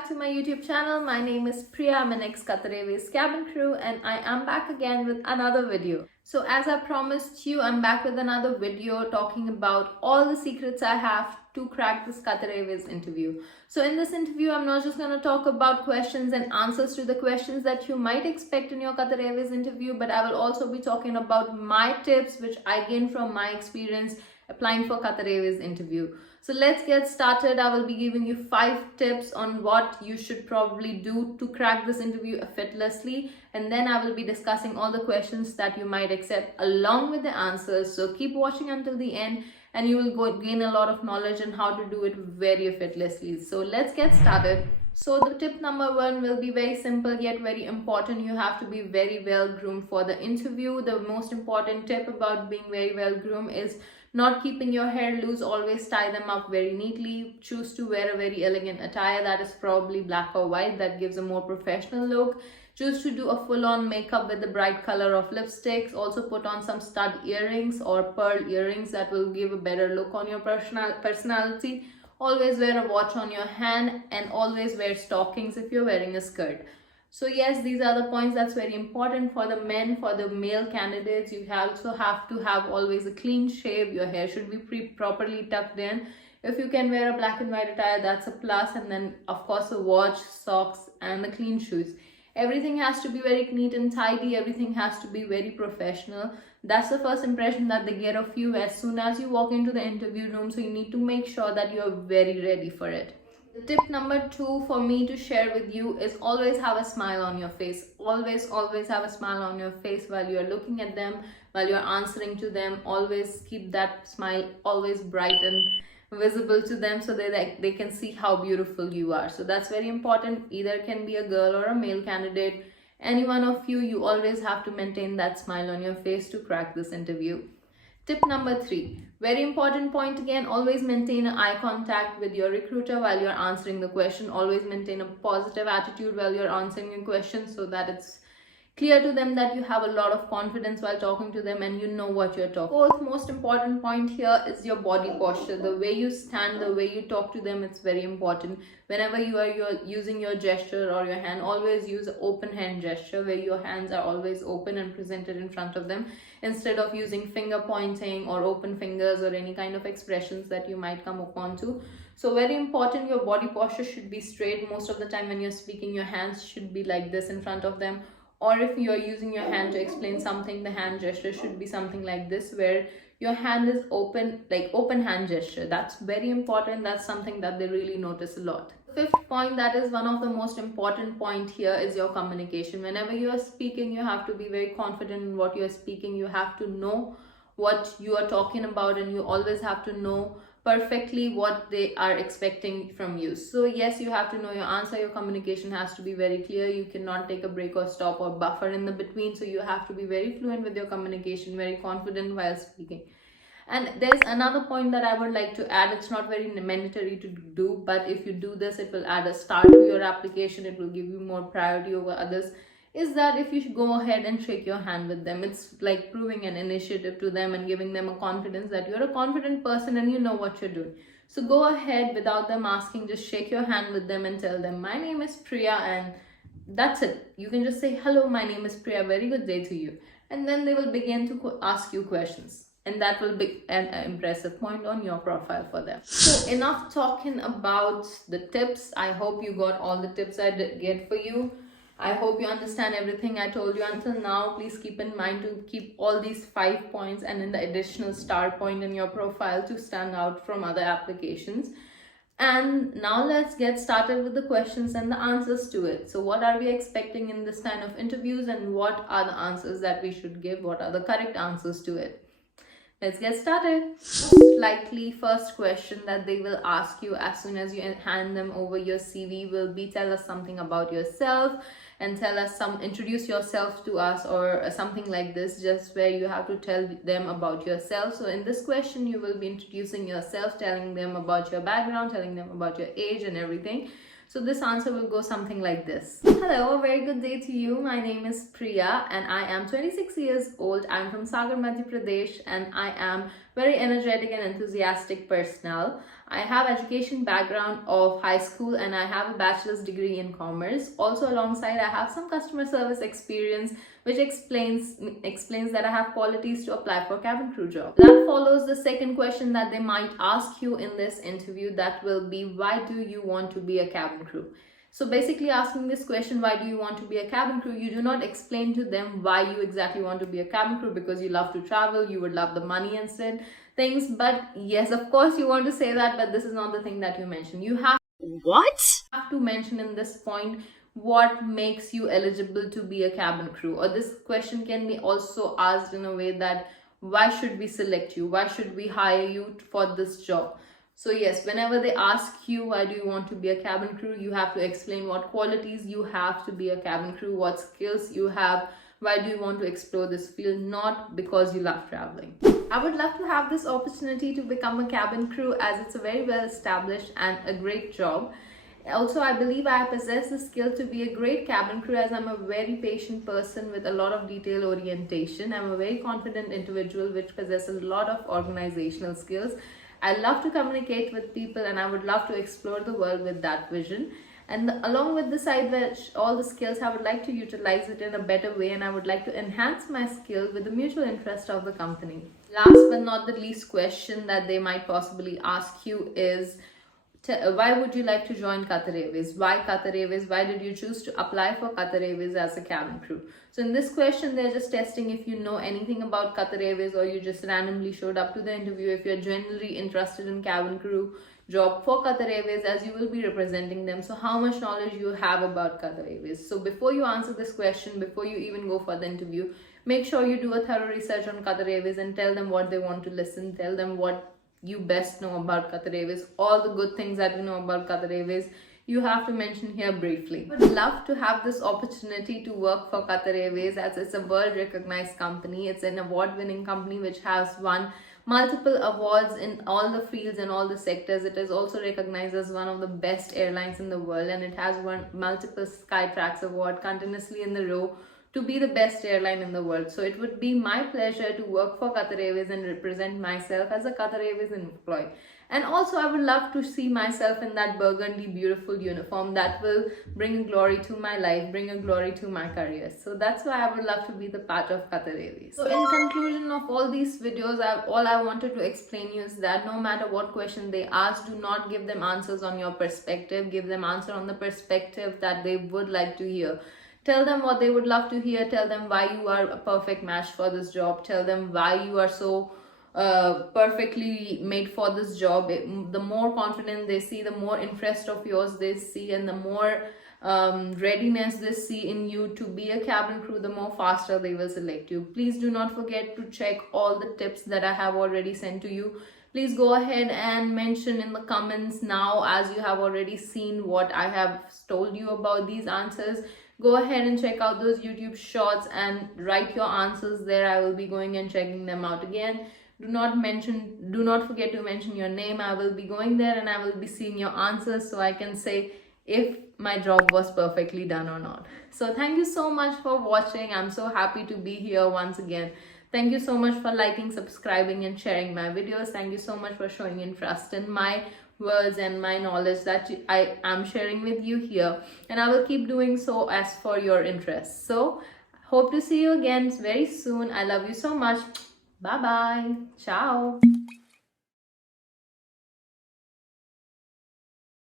back to my YouTube channel. My name is Priya. I'm an ex-Qatar Airways cabin crew and I am back again with another video. So as I promised you, I'm back with another video talking about all the secrets I have to crack this Qatar Airways interview. So in this interview, I'm not just going to talk about questions and answers to the questions that you might expect in your Qatar Airways interview, but I will also be talking about my tips which I gained from my experience applying for Qatar Airways interview. So let's get started. I will be giving you 5 tips on what you should probably do to crack this interview effortlessly, and then I will be discussing all the questions that you might accept along with the answers. So keep watching until the end and you will gain a lot of knowledge on how to do it very effortlessly. So let's get started. So the tip number 1 will be very simple yet very important. You have to be very well groomed for the interview. The most important tip about being very well groomed is not keeping your hair loose. Always tie them up very neatly. Choose to wear a very elegant attire that is probably black or white, that gives a more professional look. Choose to do a full-on makeup with the bright color of lipsticks. Also put on some stud earrings or pearl earrings that will give a better look on your personality. Always wear a watch on your hand and always wear stockings if you're wearing a skirt. So yes, these are the points that's very important for the men. For the male candidates, you also have to have always a clean shave. Your hair should be properly tucked in. If you can wear a black and white attire, that's a plus. And then of course a watch, socks and the clean shoes. Everything has to be very neat and tidy. Everything has to be very professional. That's the first impression that they get of you as soon as you walk into the interview room. So you need to make sure that you're very ready for it. The tip number 2 for me to share with you is always have a smile on your face. Always have a smile on your face while you're looking at them, while you're answering to them. Always keep that smile always bright and visible to them so they can see how beautiful you are. So that's very important. Either can be a girl or a male candidate. Any one of you always have to maintain that smile on your face to crack this interview. Tip number 3, very important point again, always maintain eye contact with your recruiter while you're answering the question. Always maintain a positive attitude while you're answering a question so that it's clear to them that you have a lot of confidence while talking to them and you know what you're talking. Fourth most important point here is your body posture. The way you stand, the way you talk to them, it's very important. Whenever you're using your gesture or your hand, always use an open hand gesture where your hands are always open and presented in front of them instead of using finger pointing or open fingers or any kind of expressions that you might come upon to. So very important, your body posture should be straight. Most of the time when you're speaking, your hands should be like this in front of them. Or if you are using your hand to explain something, the hand gesture should be something like this, where your hand is open, like open hand gesture. That's very important. That's something that they really notice a lot. The 5th point, that is one of the most important point here, is your communication. Whenever you are speaking, you have to be very confident in what you are speaking. You have to know what you are talking about and you always have to know perfectly what they are expecting from you. So yes, you have to know your answer. Your communication has to be very clear. You cannot take a break or stop or buffer in the between. So you have to be very fluent with your communication, very confident while speaking. And there's another point that I would like to add. It's not very mandatory to do, but if you do this, it will add a star to your application. It will give you more priority over others. Is that if you go ahead and shake your hand with them, it's like proving an initiative to them and giving them a confidence that you're a confident person and you know what you're doing. So go ahead without them asking, just shake your hand with them and tell them, my name is Priya, and that's it. You can just say, hello, my name is Priya, very good day to you. And then they will begin to ask you questions. And that will be an impressive point on your profile for them. So enough talking about the tips. I hope you got all the tips I did get for you. I hope you understand everything I told you until now. Please keep in mind to keep all these 5 points and in the additional star point in your profile to stand out from other applications. And now let's get started with the questions and the answers to it. So what are we expecting in this kind of interviews and what are the answers that we should give? What are the correct answers to it? Let's get started. Likely first question that they will ask you as soon as you hand them over your CV will be, tell us something about yourself and introduce yourself to us, or something like this, just where you have to tell them about yourself. So in this question, you will be introducing yourself, telling them about your background, telling them about your age and everything. So this answer will go something like this. Hello, a very good day to you. My name is Priya and I am 26 years old. I'm from Sagar, Madhya Pradesh, and I am very energetic and enthusiastic personnel. I have education background of high school and I have a bachelor's degree in commerce. Also alongside I have some customer service experience which explains that I have qualities to apply for cabin crew job. That follows the second question that they might ask you in this interview, that will be, why do you want to be a cabin crew? So basically asking this question, why do you want to be a cabin crew, you do not explain to them why you exactly want to be a cabin crew because you love to travel, you would love the money and things. But yes, of course you want to say that, but this is not the thing that you mention. You have to mention in this point what makes you eligible to be a cabin crew. Or this question can be also asked in a way that, why should we select you, why should we hire you for this job? So yes, whenever they ask you why do you want to be a cabin crew, you have to explain what qualities you have to be a cabin crew, what skills you have, why do you want to explore this field, not because you love traveling. I would love to have this opportunity to become a cabin crew as it's a very well established and a great job. Also, I believe I possess the skill to be a great cabin crew as I'm a very patient person with a lot of detail orientation. I'm a very confident individual which possesses a lot of organizational skills. I love to communicate with people and I would love to explore the world with that vision. And along with the side which all the skills, I would like to utilize it in a better way and I would like to enhance my skill with the mutual interest of the company. Last but not the least question that they might possibly ask you is, why would you like to join Qatar Airways? Why Qatar Airways? Why did you choose to apply for Qatar Airways as a cabin crew? So in this question, they're just testing if you know anything about Qatar Airways or you just randomly showed up to the interview, if you're genuinely interested in cabin crew job for Qatar Airways, as you will be representing them. So how much knowledge you have about Qatar Airways. So before you answer this question, before you even go for the interview, make sure you do a thorough research on Qatar Airways and tell them what they want to listen, tell them what you best know about Qatar Airways, all the good things that you know about Qatar Airways, you have to mention here briefly. I would love to have this opportunity to work for Qatar Airways as it's a world recognized company. It's an award-winning company which has won multiple awards in all the fields and all the sectors. It is also recognized as one of the best airlines in the world and it has won multiple Skytrax award continuously in the row to be the best airline in the world. So it would be my pleasure to work for Qatar Airways and represent myself as a Qatar Airways employee. And also I would love to see myself in that burgundy beautiful uniform that will bring a glory to my life, bring a glory to my career. So that's why I would love to be the part of Qatar Airways. So in conclusion of all these videos, all I wanted to explain you is that no matter what question they ask, do not give them answers on your perspective, give them answer on the perspective that they would like to hear. Tell them what they would love to hear. Tell them why you are a perfect match for this job. Tell them why you are so perfectly made for this job. The more confident they see, the more interest of yours they see, and the more readiness they see in you to be a cabin crew, the more faster they will select you. Please do not forget to check all the tips that I have already sent to you. Please go ahead and mention in the comments now, as you have already seen what I have told you about these answers. Go ahead and check out those YouTube shorts and write your answers there. I will be going and checking them out again. Do not forget to mention your name. I will be going there and I will be seeing your answers so I can say if my job was perfectly done or not. So thank you so much for watching. I'm so happy to be here once again. Thank you so much for liking, subscribing and sharing my videos. Thank you so much for showing interest in my words and my knowledge that I am sharing with you here, and I will keep doing so as for your interest. So hope to see you again very soon. I love you so much. Bye bye. Ciao.